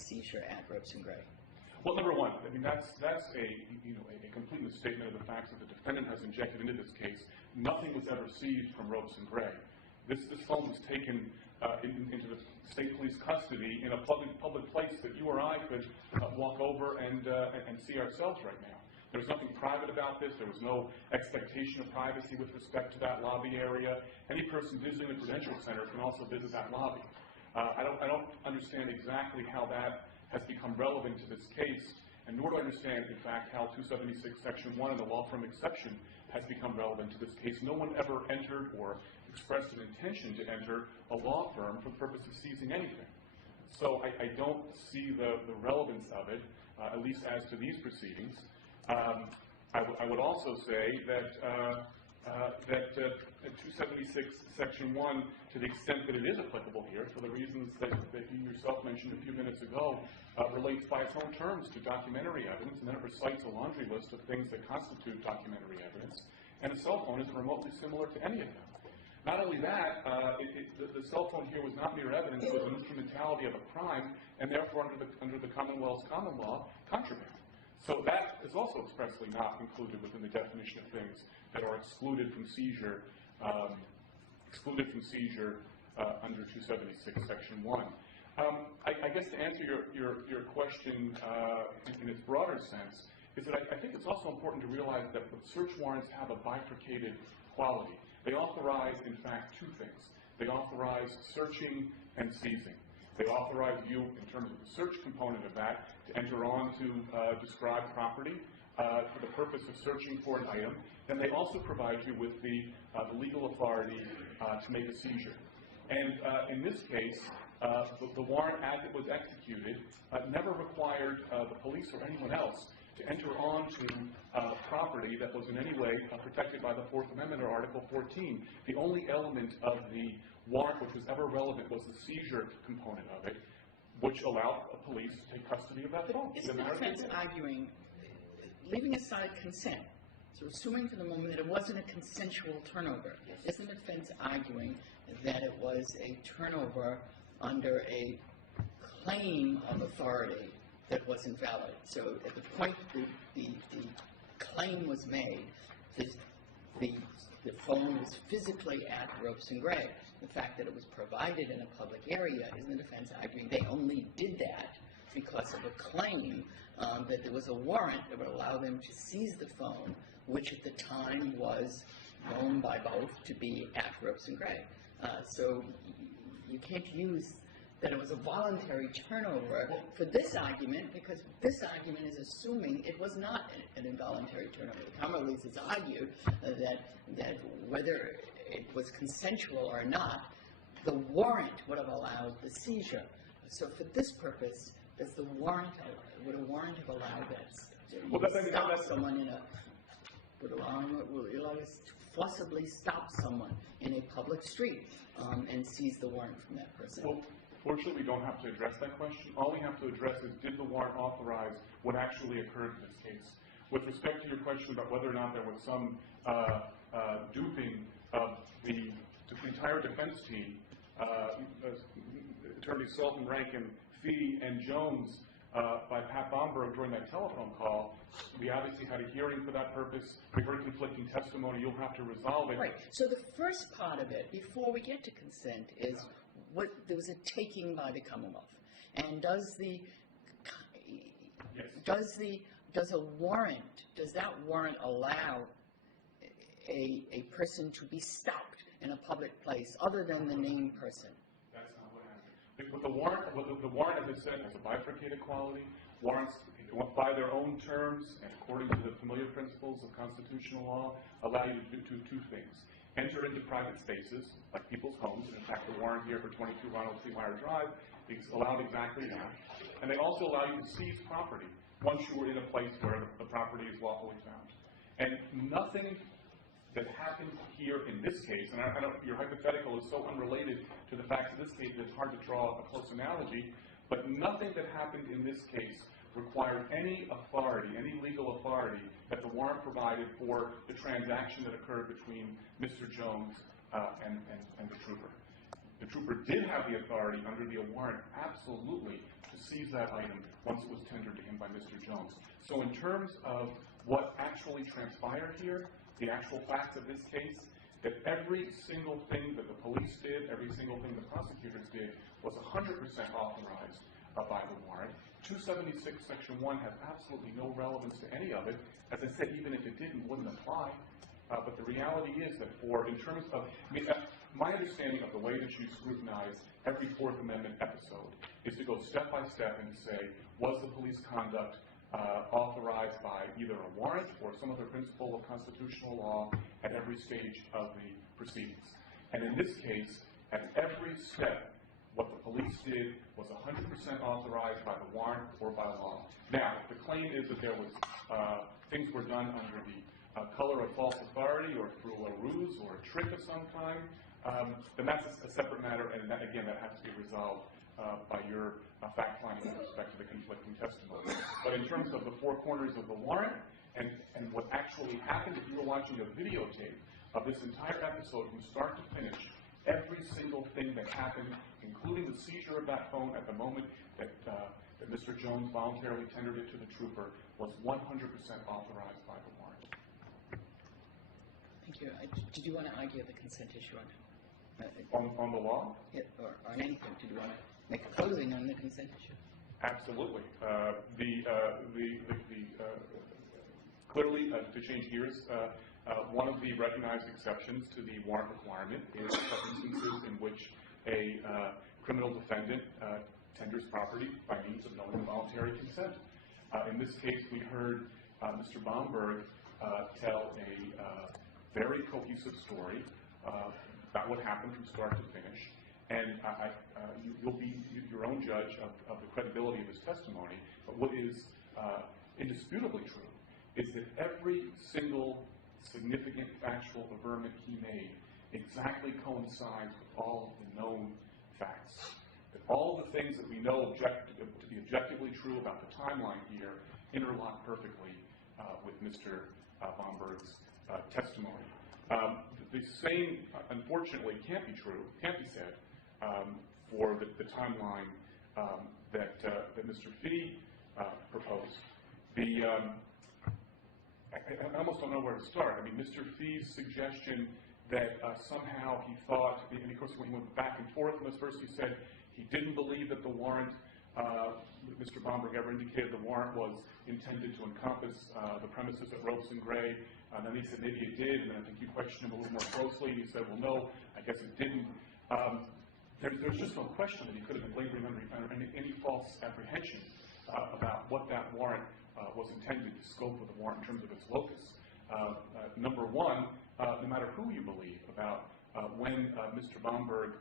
seizure at Ropes and Gray? Well, number one, I mean, that's a complete misstatement of the facts that the defendant has injected into this case. Nothing was ever seized from Ropes and Gray. This phone was taken into the state police custody in a public place that you or I could walk over and see ourselves right now. There was nothing private about this. There was no expectation of privacy with respect to that lobby area. Any person visiting the Prudential Center can also visit that lobby. I don't understand exactly how that has become relevant to this case, and nor do I understand, in fact, how 276 Section 1 and the law firm exception has become relevant to this case. No one ever entered or expressed an intention to enter a law firm for the purpose of seizing anything. So I don't see the relevance of it, at least as to these proceedings. I would also say that 276 Section 1, to the extent that it is applicable here, for the reasons that you yourself mentioned a few minutes ago, relates by its own terms to documentary evidence, and then it recites a laundry list of things that constitute documentary evidence, and a cell phone isn't remotely similar to any of them. Not only that, the cell phone here was not mere evidence, it was an instrumentality of a crime, and therefore under the Commonwealth's common law, contraband. So that is also expressly not included within the definition of things that are excluded from seizure under 276 Section 1. I guess to answer your question in its broader sense, is that I think it's also important to realize that search warrants have a bifurcated quality. They authorize, in fact, two things. They authorize searching and seizing. They authorize you, in terms of the search component of that, to enter on to describe property for the purpose of searching for an item. Then they also provide you with the legal authority to make a seizure. And in this case, the warrant, as it was executed, never required the police or anyone else to enter onto property that was in any way protected by the Fourth Amendment or Article 14. The only element of the warrant which was ever relevant was the seizure component of it, which allowed the police to take custody of that phone. Isn't the defense arguing, leaving aside consent, so assuming for the moment that it wasn't a consensual turnover, isn't the defense arguing that it was a turnover under a claim of authority that wasn't valid? So at the point the claim was made, the phone was physically at Ropes and Gray. The fact that it was provided in a public area, isn't the defense arguing they only did that because of a claim that there was a warrant that would allow them to seize the phone, which at the time was known by both to be at Ropes and Gray. So you can't use that it was a voluntary turnover for this argument, because this argument is assuming it was not an involuntary turnover. The Commonwealth has argued that whether it was consensual or not, the warrant would have allowed the seizure. So for this purpose, would a warrant have allowed that? Would allow us to forcibly stop someone in a public street and seize the warrant from that person? Well, fortunately, we don't have to address that question. All we have to address is, did the warrant authorize what actually occurred in this case? With respect to your question about whether or not there was some duping of the entire defense team, Attorneys Sultan, Rankin, Fee, and Jones, by Pat Bomberg during that telephone call, we obviously had a hearing for that purpose. We heard conflicting testimony. You'll have to resolve it. Right. So the first part of it, before we get to consent, is there was a taking by the Commonwealth. And does that warrant allow a person to be stopped in a public place other than the named person? That's not what happened. With the warrant, as I said, has a bifurcated quality. Warrants, by their own terms and according to the familiar principles of constitutional law, allow you to do two things. Enter into private spaces, like people's homes. In fact, the warrant here for 22 Ronald C. Meyer Drive is allowed exactly that. And they also allow you to seize property once you were in a place where the property is lawfully found. And nothing that happened here in this case, and I know your hypothetical is so unrelated to the facts of this case that it's hard to draw a close analogy, but nothing that happened in this case required any authority, any legal authority that the warrant provided for the transaction that occurred between Mr. Jones and the trooper. The trooper did have the authority under the warrant, absolutely, to seize that item once it was tendered to him by Mr. Jones. So in terms of what actually transpired here, the actual facts of this case, that every single thing that the police did, every single thing the prosecutors did, was 100% authorized by the warrant. 276 Section 1 has absolutely no relevance to any of it. As I said, even if it didn't, wouldn't apply. But the reality is that in terms of, my understanding of the way that you scrutinize every Fourth Amendment episode is to go step by step and say, was the police conduct authorized by either a warrant or some other principle of constitutional law at every stage of the proceedings. And in this case, at every step, what the police did was 100% authorized by the warrant or by law. Now, if the claim is that there was things were done under the color of false authority or through a ruse or a trick of some kind, then that's a separate matter, and that, again, that has to be resolved by your fact-finding with respect to the conflicting testimony. But in terms of the four corners of the warrant and what actually happened, if you were watching a videotape of this entire episode from start to finish, every single thing that happened, including the seizure of that phone at the moment that Mr. Jones voluntarily tendered it to the trooper, was 100% authorized by the warrant. Thank you. Did you want to argue the consent issue On the law? Yeah, or on anything? Did you want to make a closing on the consent issue? Absolutely. Clearly, to change gears, one of the recognized exceptions to the warrant requirement is instances in which a criminal defendant tenders property by means of knowing voluntary consent. In this case, we heard Mr. Bomberg tell a very cohesive story about what happened from start to finish. And you'll be your own judge of the credibility of his testimony. But what is indisputably true is that every single significant factual averment he made exactly coincides with all of the known facts. That all of the things that we know to be objectively true about the timeline here interlock perfectly with Mr. Bomberg's testimony. The same, unfortunately, can't be said for the timeline that Mr. Fee proposed. I almost don't know where to start. I mean, Mr. Fee's suggestion that somehow he thought, and of course when he went back and forth on this, first he said he didn't believe that the warrant, Mr. Bomberg ever indicated the warrant was intended to encompass the premises at Ropes and Gray. And then he said maybe it did, and then I think you questioned him a little more closely, and he said, well, no, I guess it didn't. There's just no question that he could have been laboring under any false apprehension about what that warrant was intended, the scope of the warrant in terms of its locus. Number one, no matter who you believe about when Mr. Bomberg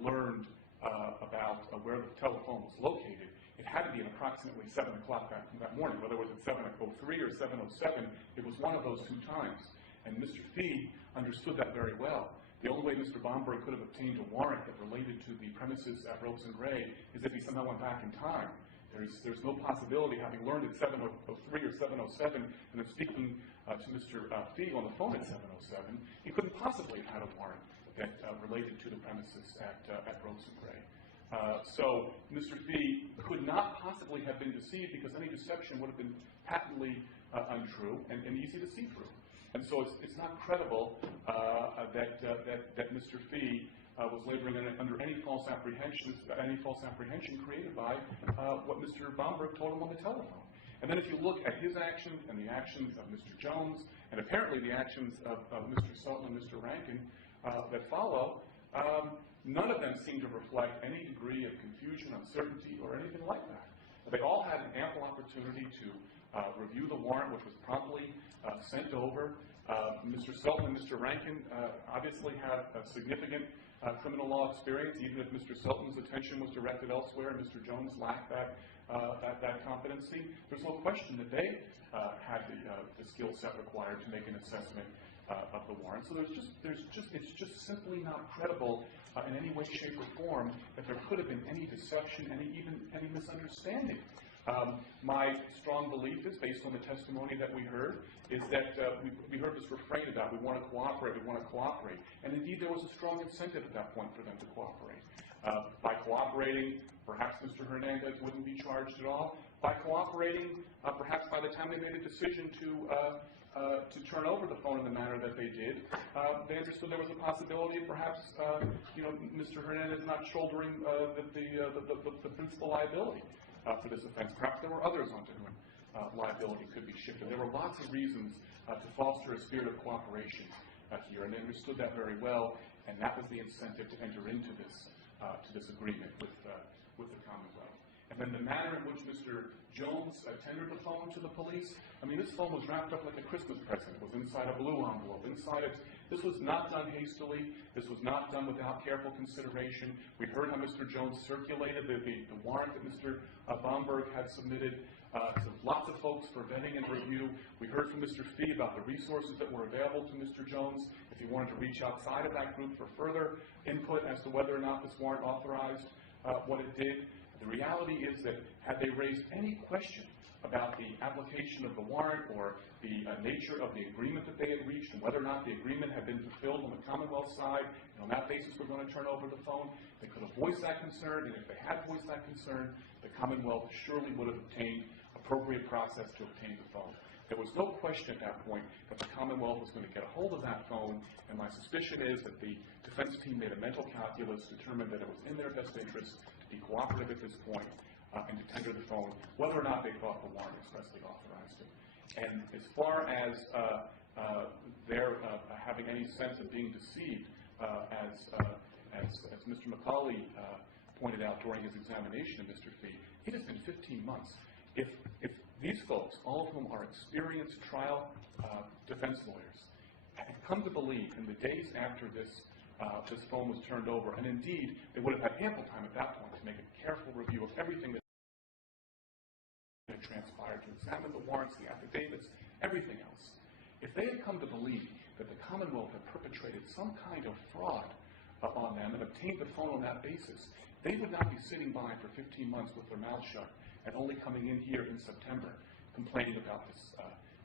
learned about where the telephone was located, it had to be at approximately 7 o'clock that morning. Whether it was at 7:03 or 7:07, it was one of those two times. And Mr. Fee understood that very well. The only way Mr. Bomberg could have obtained a warrant that related to the premises at Ropes and Gray is if he somehow went back in time. There's no possibility, having learned at 7:03 or 7:07, and then speaking to Mr. Fee on the phone at 7:07, he couldn't possibly have had a warrant that related to the premises at Ropes and Gray. So Mr. Fee could not possibly have been deceived because any deception would have been patently untrue and easy to see through. And so it's not credible that Mr. Fee was laboring under any false apprehension created by what Mr. Bomberg told him on the telephone. And then if you look at his actions and the actions of Mr. Jones, and apparently the actions of Mr. Sultan and Mr. Rankin that follow, none of them seem to reflect any degree of confusion, uncertainty, or anything like that. They all had an ample opportunity to review the warrant, which was promptly sent over. Mr. Sultan and Mr. Rankin obviously had a significant criminal law experience, even if Mr. Sultan's attention was directed elsewhere and Mr. Jones lacked that competency. There's no question that they had the skill set required to make an assessment of the warrant. So it's just simply not credible in any way, shape, or form that there could have been any deception, any misunderstanding. My strong belief is, based on the testimony that we heard, is that we heard this refrain about we want to cooperate, and indeed there was a strong incentive at that point for them to cooperate. By cooperating, perhaps Mr. Hernandez wouldn't be charged at all. By cooperating, perhaps by the time they made a decision to turn over the phone in the manner that they did, they understood there was a possibility, perhaps, Mr. Hernandez not shouldering the principal liability for this offense. Perhaps there were others onto whom liability could be shifted. There were lots of reasons to foster a spirit of cooperation here, and they understood that very well, and that was the incentive to enter into this agreement with the Commonwealth. And then the manner in which Mr. Jones tendered the phone to the police, I mean, this phone was wrapped up like a Christmas present. It was inside a blue envelope. This was not done hastily. This was not done without careful consideration. We heard how Mr. Jones circulated the warrant that Mr. Bomberg had submitted to lots of folks for vetting and review. We heard from Mr. Fee about the resources that were available to Mr. Jones if he wanted to reach outside of that group for further input as to whether or not this warrant authorized what it did. The reality is that had they raised any question about the application of the warrant or the nature of the agreement that they had reached and whether or not the agreement had been fulfilled on the Commonwealth side, and on that basis we're going to turn over the phone, they could have voiced that concern, and if they had voiced that concern, the Commonwealth surely would have obtained appropriate process to obtain the phone. There was no question at that point that the Commonwealth was going to get a hold of that phone, and my suspicion is that the defense team made a mental calculus, determined that it was in their best interest to be cooperative at this point and to tender the phone, whether or not they thought the warrant expressly authorized it. And as far as their having any sense of being deceived, as Mr. McCauley pointed out during his examination of Mr. Fee, it has been 15 months. If these folks, all of whom are experienced trial defense lawyers, had come to believe in the days after this phone was turned over, and indeed they would have had ample time at that point to make a careful review of everything that had transpired, to examine the warrants, the affidavits, everything else. If they had come to believe that the Commonwealth had perpetrated some kind of fraud on them and obtained the phone on that basis, they would not be sitting by for 15 months with their mouths shut and only coming in here in September complaining about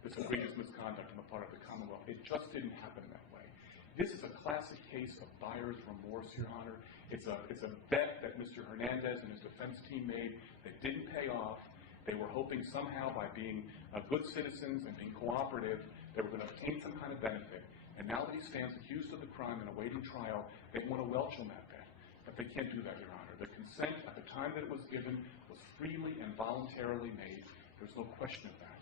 this egregious misconduct on the part of the Commonwealth. It just didn't happen that way. This is a classic case of buyer's remorse, Your Honor. It's a bet that Mr. Hernandez and his defense team made that didn't pay off. They were hoping somehow by being good citizens and being cooperative, they were going to obtain some kind of benefit. And now that he stands accused of the crime and awaiting trial, they want to welch on that bet. But they can't do that, Your Honor. The consent at the time that it was given was freely and voluntarily made. There's no question of that.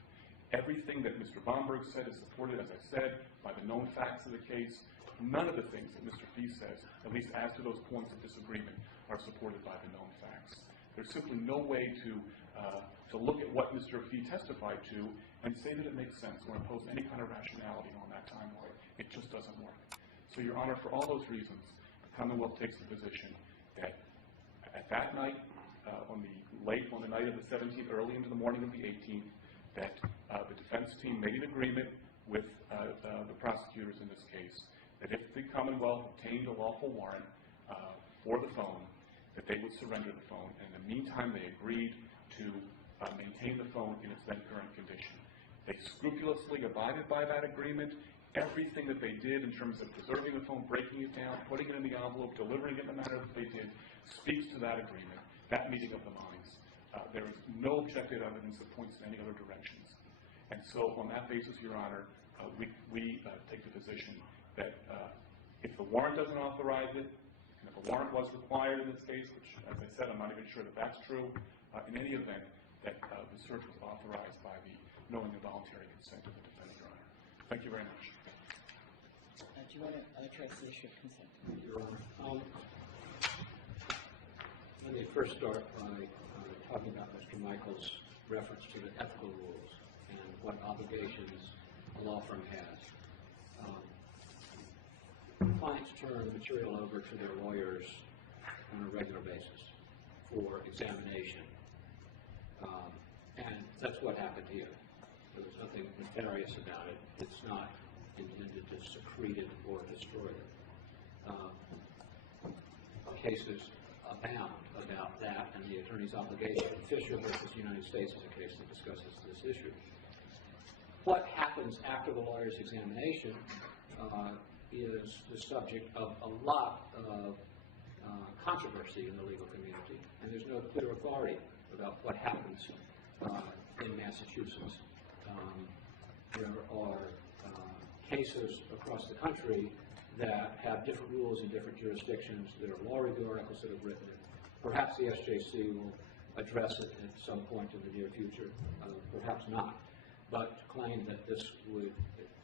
Everything that Mr. Bomberg said is supported, as I said, by the known facts of the case. None of the things that Mr. Fee says, at least as to those points of disagreement, are supported by the known facts. There's simply no way to look at what Mr. Fee testified to and say that it makes sense or impose any kind of rationality on that timeline. It just doesn't work. So, Your Honor, for all those reasons, the Commonwealth takes the position that at that night, on the night of the 17th, early into the morning of the 18th, that the defense team made an agreement with the prosecutors in this case that if the Commonwealth obtained a lawful warrant for the phone, that they would surrender the phone. And in the meantime, they agreed to maintain the phone in its then current condition. They scrupulously abided by that agreement. Everything that they did in terms of preserving the phone, breaking it down, putting it in the envelope, delivering it in the manner that they did, speaks to that agreement, that meeting of the minds. There is no objective evidence that points in any other directions. And so on that basis, Your Honor, we take the position that if the warrant doesn't authorize it, and if a warrant was required in this case, which, as I said, I'm not even sure that that's true, in any event, that the search was authorized by the knowing and voluntary consent of the defendant, Your Honor. Thank you very much. Do you want to address the issue of consent? Your Honor. Let me first start by talking about Mr. Michael's reference to the ethical rules and what obligations a law firm has. Clients turn the material over to their lawyers on a regular basis for examination. And that's what happened here. There was nothing nefarious about it. It's not intended to secrete it or destroy it. Cases abound about that and the attorney's obligation. Fisher versus United States is a case that discusses this issue. What happens after the lawyer's examination is the subject of a lot of controversy in the legal community, and there's no clear authority about what happens in Massachusetts. There are cases across the country that have different rules in different jurisdictions. There are law review articles that have written it. Perhaps the SJC will address it at some point in the near future, perhaps not. But to claim that this would,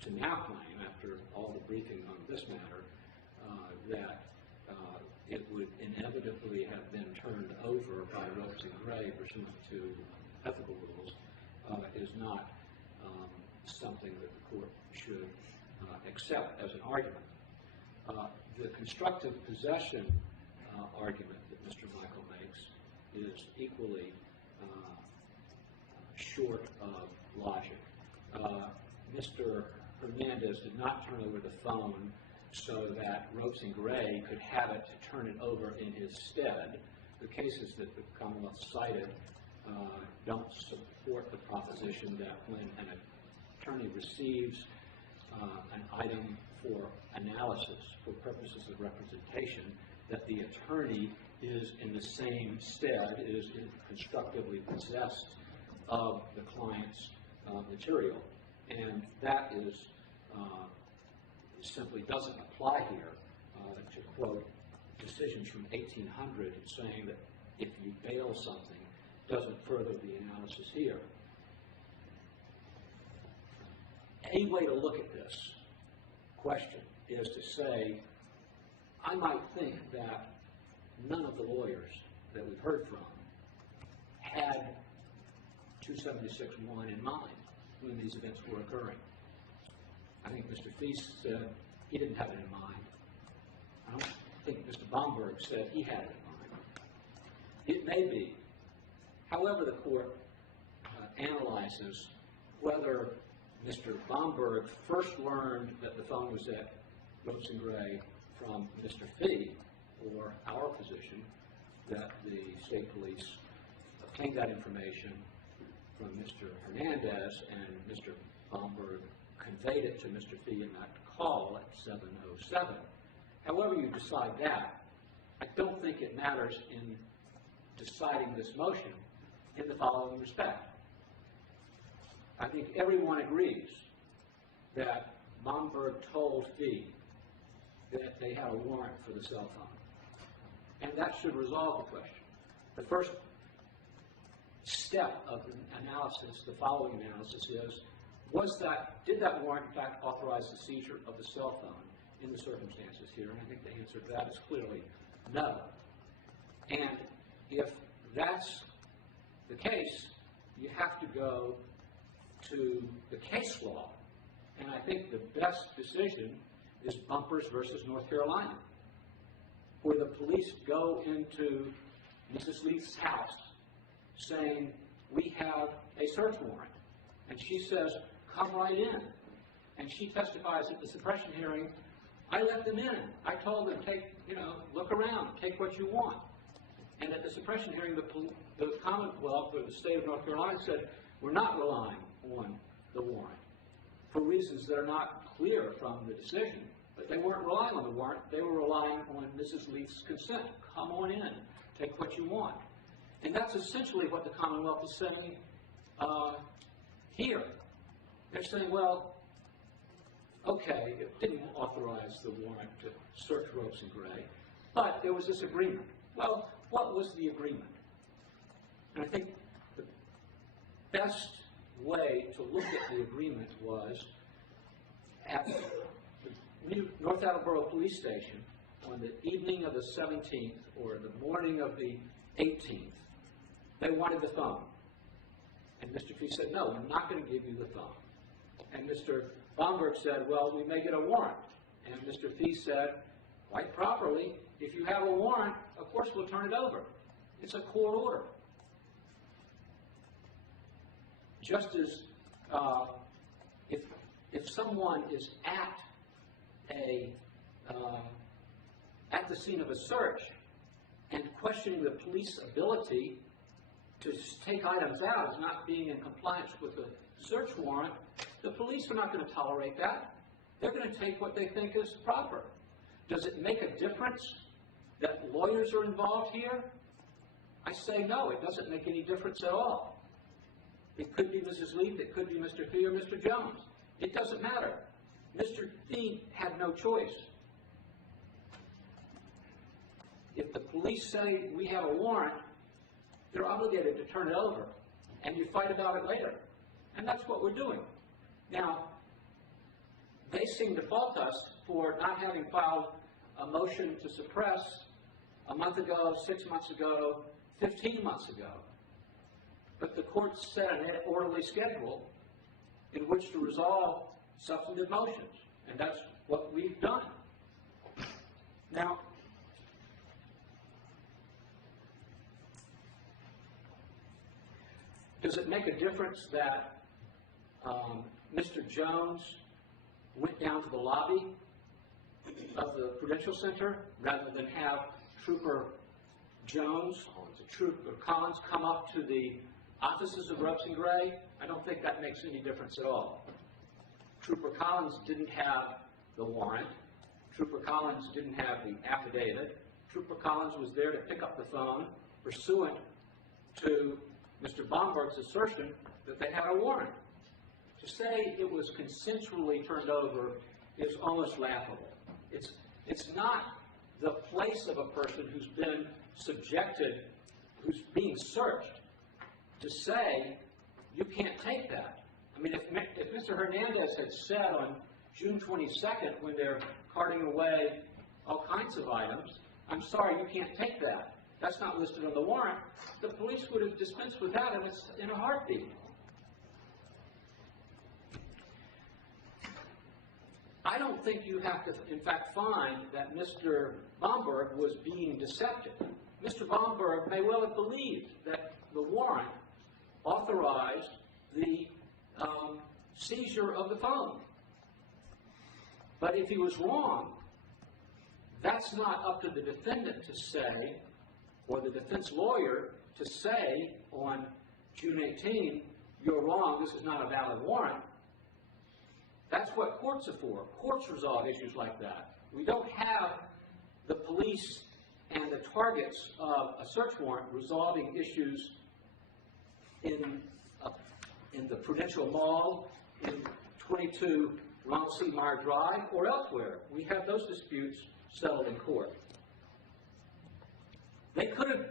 to now claim, after all the briefing on this matter, that it would inevitably have been turned over by Ropes and Gray pursuant to ethical rules is not something that the court should accept as an argument. The constructive possession argument that Mr. Michael makes is equally short of logic. Mr. Hernandez did not turn over the phone so that Ropes and Gray could have it to turn it over in his stead. The cases that the Commonwealth cited don't support the proposition that when an attorney receives an item for analysis for purposes of representation, that the attorney is in the same stead, is constructively possessed of the client's material. And that is simply doesn't apply here. To quote decisions from 1800 saying that if you bail something, doesn't further the analysis here. A way to look at this question is to say, I might think that none of the lawyers that we've heard from had 276.1 in mind when these events were occurring. I think Mr. Feast said he didn't have it in mind. I don't think Mr. Bomberg said he had it in mind. It may be. However, the court analyzes whether Mr. Bomberg first learned that the phone was at Ropes and Gray from Mr. Fee, or our position that the state police obtained that information from Mr. Hernandez, and Mr. Bomberg conveyed it to Mr. Fee in that call at 7:07. However you decide that, I don't think it matters in deciding this motion in the following respect. I think everyone agrees that Bomberg told Fee that they had a warrant for the cell phone. And that should resolve the question. The first step of the analysis, the following analysis is, did that warrant in fact authorize the seizure of the cell phone in the circumstances here? And I think the answer to that is clearly no. And if that's the case, you have to go to the case law. And I think the best decision is Bumpers versus North Carolina, where the police go into Mrs. Leith's house saying, we have a search warrant. And she says, come right in. And she testifies at the suppression hearing, I let them in. I told them, look around, take what you want. And at the suppression hearing, the Commonwealth, or the state of North Carolina, said, we're not relying on the warrant for reasons that are not clear from the decision. But they weren't relying on the warrant. They were relying on Mrs. Leith's consent. Come on in. Take what you want. And that's essentially what the Commonwealth is saying here. They're saying, well, okay, it didn't authorize the warrant to search Ropes and Gray, but there was this agreement. Well, what was the agreement? And I think the best way to look at the agreement was at the North Attleboro Police Station on the evening of the 17th or the morning of the 18th. They wanted the phone. And Mr. Fee said, no, we're not going to give you the phone. And Mr. Bomberg said, well, we may get a warrant. And Mr. Fee said, quite properly, if you have a warrant, of course we'll turn it over. It's a court order. Just as if someone is at the scene of a search and questioning the police ability to take items out as not being in compliance with the search warrant, the police are not going to tolerate that. They're going to take what they think is proper. Does it make a difference that lawyers are involved here? I say no, it doesn't make any difference at all. It could be Mrs. Leaf, it could be Mr. Fee or Mr. Jones. It doesn't matter. Mr. Fee had no choice. If the police say we have a warrant, they're obligated to turn it over, and you fight about it later. And that's what we're doing. Now, they seem to fault us for not having filed a motion to suppress a month ago, 6 months ago, 15 months ago. But the court set an orderly schedule in which to resolve substantive motions, and that's what we've done. Now, does it make a difference that Mr. Jones went down to the lobby of the Prudential Center rather than have Trooper Jones or Trooper Collins come up to the offices of Ropes and Gray? I don't think that makes any difference at all. Trooper Collins didn't have the warrant. Trooper Collins didn't have the affidavit. Trooper Collins was there to pick up the phone pursuant to Mr. Bomberg's assertion that they had a warrant. To say it was consensually turned over is almost laughable. It's not the place of a person who's been subjected, who's being searched, to say you can't take that. I mean, if Mr. Hernandez had said on June 22nd, when they're carting away all kinds of items, I'm sorry, you can't take that. That's not listed on the warrant. The police would have dispensed with that in a heartbeat. I don't think you have to, in fact, find that Mr. Bomberg was being deceptive. Mr. Bomberg may well have believed that the warrant authorized the seizure of the phone. But if he was wrong, that's not up to the defendant to say, or the defense lawyer to say on June 18, you're wrong, this is not a valid warrant. That's what courts are for. Courts resolve issues like that. We don't have the police and the targets of a search warrant resolving issues in the Prudential Mall, in 22 Ronald C. Meyer Drive, or elsewhere. We have those disputes settled in court. They could have,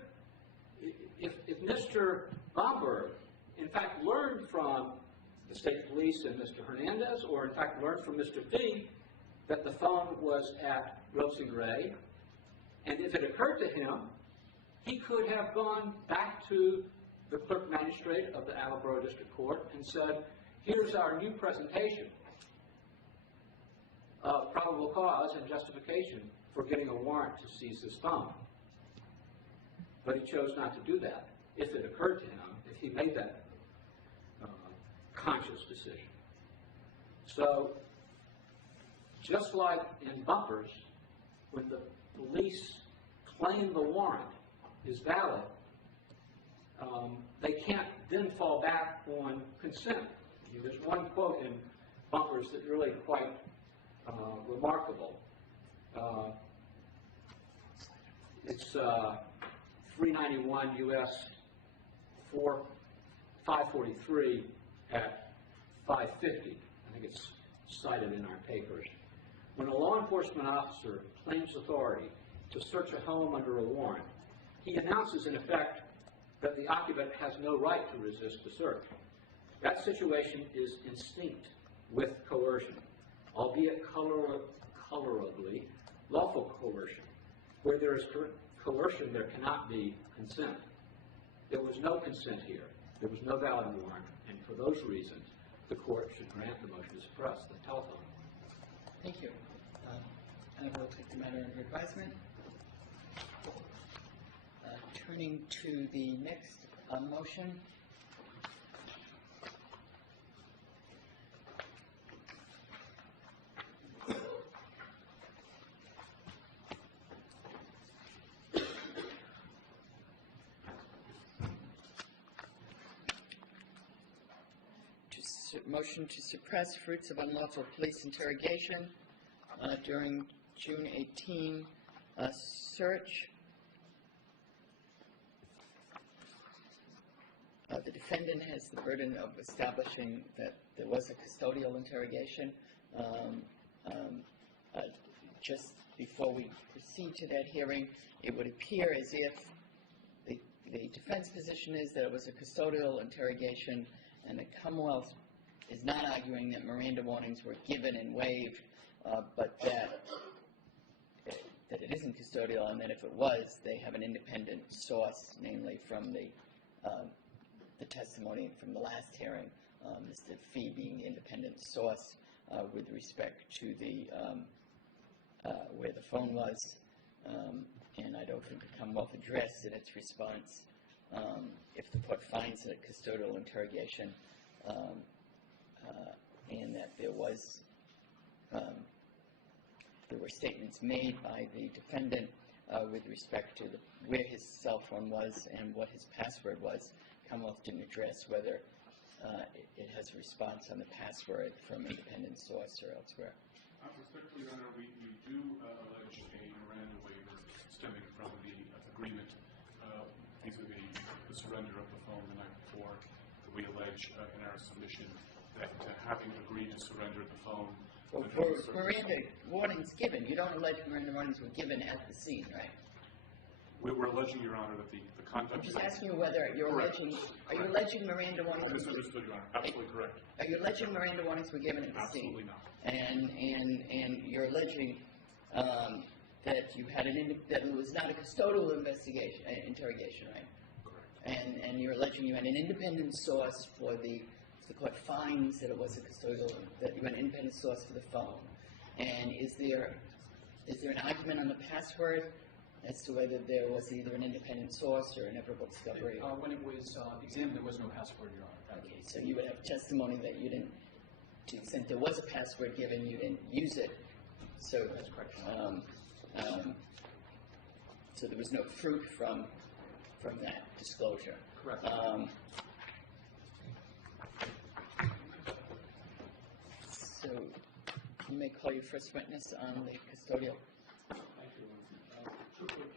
if Mr. Bomberg, in fact, learned from the state police and Mr. Hernandez, or in fact learned from Mr. Fee that the phone was at Ropes and Gray, and if it occurred to him, he could have gone back to the clerk magistrate of the Attleboro District Court and said, here's our new presentation of probable cause and justification for getting a warrant to seize this phone. But he chose not to do that, if it occurred to him, if he made that conscious decision. So, just like in bumpers, when the police claim the warrant is valid, they can't then fall back on consent. I mean, there's one quote in bumpers that's really quite remarkable. It's 391 U.S. 543 at 550. I think it's cited in our papers. When a law enforcement officer claims authority to search a home under a warrant, he announces, in effect, that the occupant has no right to resist the search. That situation is instinct with coercion, albeit colorably lawful coercion. Where there is coercion, there cannot be consent. There was no consent here. There was no valid warrant, and for those reasons, the court should grant the motion to suppress the telephone. Thank you. I will take the matter under advisement. Turning to the next motion. Motion to suppress fruits of unlawful police interrogation during June 18, Search, the defendant has the burden of establishing that there was a custodial interrogation. Just before we proceed to that hearing, it would appear as if the defense position is that it was a custodial interrogation, and the Commonwealth is not arguing that Miranda warnings were given and waived, but that it isn't custodial, and that if it was, they have an independent source, namely from the testimony from the last hearing, Mr. Fee being the independent source with respect to the where the phone was, and I don't think the Commonwealth addressed in its response if the court finds a custodial interrogation, and that there were statements made by the defendant with respect to where his cell phone was and what his password was. Commonwealth didn't address whether it has a response on the password from independent source or elsewhere. Respectfully, Your Honor, we do allege a Miranda waiver stemming from the agreement vis-a-vis the surrender of the phone the night before. We allege in our submission that having agreed to surrender the phone. Well, for Miranda warnings given, you don't allege Miranda warnings were given at the scene, right? We're alleging, Your Honor, that the content. I'm just asking you whether you're correct. alleging. Are you alleging Miranda warnings? Misunderstood, Your Honor. Absolutely correct. Are you alleging Miranda warnings were given at the scene? Absolutely not. And you're alleging that you had that it was not a custodial interrogation, right? Correct. And you're alleging you had an independent source for the court finds that it was a custodial, that you had an independent source for the phone. And is there an argument on the password as to whether there was either an independent source or inevitable discovery? When it was examined, there was no password, Your Honor. Okay, so you would have testimony that you didn't, to the extent there was a password given, you didn't use it. So That's correct. So there was no fruit from that disclosure. Correct. So you may call your first witness on the custodial. Thank you. Two quick